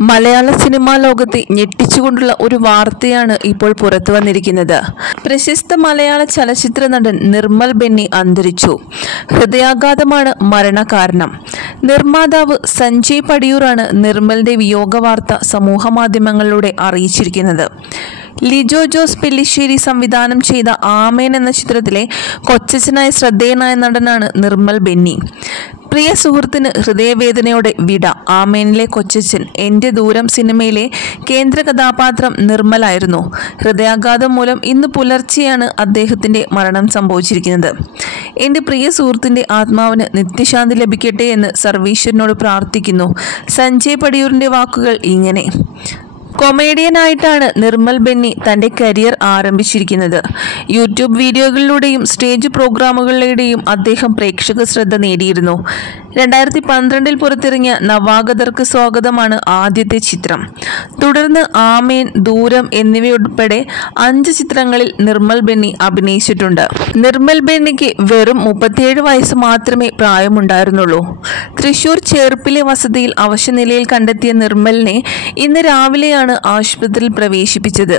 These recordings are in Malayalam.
മലയാള സിനിമാ ലോകത്തെ ഞെട്ടിച്ചുകൊണ്ടുള്ള ഒരു വാർത്തയാണ് ഇപ്പോൾ പുറത്തു വന്നിരിക്കുന്നത്. പ്രശസ്ത മലയാള ചലച്ചിത്ര നടൻ നിർമ്മൽ ബെന്നി അന്തരിച്ചു. ഹൃദയാഘാതമാണ് മരണകാരണം. നിർമ്മാതാവ് സഞ്ജയ് പടിയൂറാണ് നിർമ്മലിന്റെ വിയോഗ വാർത്ത സമൂഹ മാധ്യമങ്ങളിലൂടെ അറിയിച്ചിരിക്കുന്നത്. ലിജോ ജോസ് പെല്ലിശ്ശേരി സംവിധാനം ചെയ്ത ആമേൻ എന്ന ചിത്രത്തിലെ കൊച്ചച്ഛനായ ശ്രദ്ധേയനായ നടനാണ് നിർമ്മൽ ബെന്നി. പ്രിയ സുഹൃത്തിന് ഹൃദയവേദനയോടെ വിട. ആമേനിലെ കൊച്ചച്ഛൻ എൻ്റെ ദൂരം സിനിമയിലെ കേന്ദ്ര കഥാപാത്രം നിർമ്മലായിരുന്നു. ഹൃദയാഘാതം മൂലം ഇന്ന് പുലർച്ചെയാണ് അദ്ദേഹത്തിൻ്റെ മരണം സംഭവിച്ചിരിക്കുന്നത്. എൻ്റെ പ്രിയ സുഹൃത്തിൻ്റെ ആത്മാവിന് നിത്യശാന്തി ലഭിക്കട്ടെ എന്ന് സർവീശ്വരനോട് പ്രാർത്ഥിക്കുന്നു. സഞ്ജയ് പടിയൂരിൻ്റെ വാക്കുകൾ ഇങ്ങനെ. കൊമേഡിയനായിട്ടാണ് നിർമ്മൽ ബെന്നി തൻ്റെ കരിയർ ആരംഭിച്ചിരിക്കുന്നത്. യൂട്യൂബ് വീഡിയോകളിലൂടെയും സ്റ്റേജ് പ്രോഗ്രാമുകളിലൂടെയും അദ്ദേഹം പ്രേക്ഷക ശ്രദ്ധ നേടിയിരുന്നു. 2012 പുറത്തിറങ്ങിയ നവാഗതർക്ക് സ്വാഗതമാണ് ആദ്യത്തെ ചിത്രം. തുടർന്ന് ആമേൻ, ദൂരം എന്നിവയുൾപ്പെടെ 5 ചിത്രങ്ങളിൽ നിർമ്മൽ ബെന്നി അഭിനയിച്ചിട്ടുണ്ട്. നിർമ്മൽ ബെന്നിക്ക് വെറും 37 വയസ്സ് മാത്രമേ പ്രായമുണ്ടായിരുന്നുള്ളൂ. തൃശൂർ ചേർപ്പിലെ വസതിയിൽ അവശനിലയിൽ കണ്ടെത്തിയ നിർമ്മലിനെ ഇന്ന് രാവിലെയാണ് ആശുപത്രിയിൽ പ്രവേശിപ്പിച്ചത്.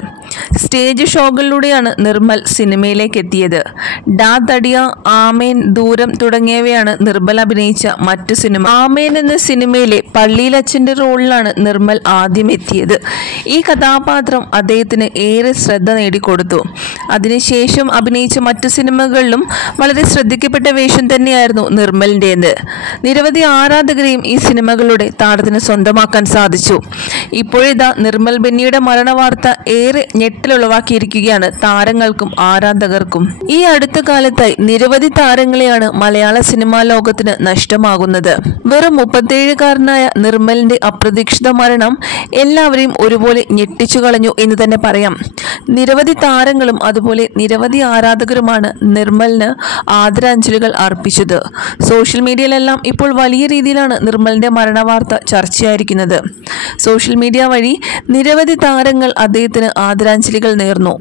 സ്റ്റേജ് ഷോകളിലൂടെയാണ് നിർമ്മൽ സിനിമയിലേക്ക് എത്തിയത്. ഡാ തടിയ, ആമേൻ, ദൂരം തുടങ്ങിയവയാണ് നിർമ്മൽ അഭിനയിച്ച മറ്റു സിനിമ. ആമേൻ എന്ന സിനിമയിലെ പള്ളിയിലച്ഛൻ്റെ റോളിലാണ് നിർമ്മൽ ആദ്യം എത്തിയത്. ഈ കഥാപാത്രം അദ്ദേഹത്തിന് ഏറെ ശ്രദ്ധ നേടിക്കൊടുത്തു. അതിനുശേഷം അഭിനയിച്ച മറ്റു സിനിമകളിലും വളരെ ശ്രദ്ധിക്കപ്പെട്ട വേഷം തന്നെയായിരുന്നു നിർമ്മലിൻ്റേത്. നിരവധി ആരാധകരെയും ഈ സിനിമകളുടെ താരത്തിന് സ്വന്തമാക്കാൻ സാധിച്ചു. ഇപ്പോഴിതാ നിർമ്മൽ ബെന്നിയുടെ മരണവാർത്ത ഏറെ ഞെട്ടലുളവാക്കിയിരിക്കുകയാണ് താരങ്ങൾക്കും ആരാധകർക്കും. ഈ അടുത്ത കാലത്തായി നിരവധി താരങ്ങളെയാണ് മലയാള സിനിമാ ലോകത്തിന് നഷ്ടമാകുന്നത്. വെറും 37കാരനായ നിർമ്മലിന്റെ അപ്രതീക്ഷിത മരണം എല്ലാവരെയും ഒരുപോലെ ഞെട്ടിച്ചു കളഞ്ഞു എന്ന് തന്നെ പറയാം. നിരവധി താരങ്ങളും അതുപോലെ നിരവധി ആരാധകരുമാണ് നിർമ്മലിന് ആദരാഞ്ജലികൾ അർപ്പിച്ചത്. സോഷ്യൽ മീഡിയയിലെല്ലാം ഇപ്പോൾ വലിയ രീതിയിലാണ് നിർമ്മലിന്റെ മരണവാർത്ത ചർച്ചയായിരിക്കുന്നത്. സോഷ്യൽ മീഡിയ വഴി നിരവധി താരങ്ങൾ അദ്ദേഹത്തിന് ആദരാഞ്ജലികൾ നേർന്നു.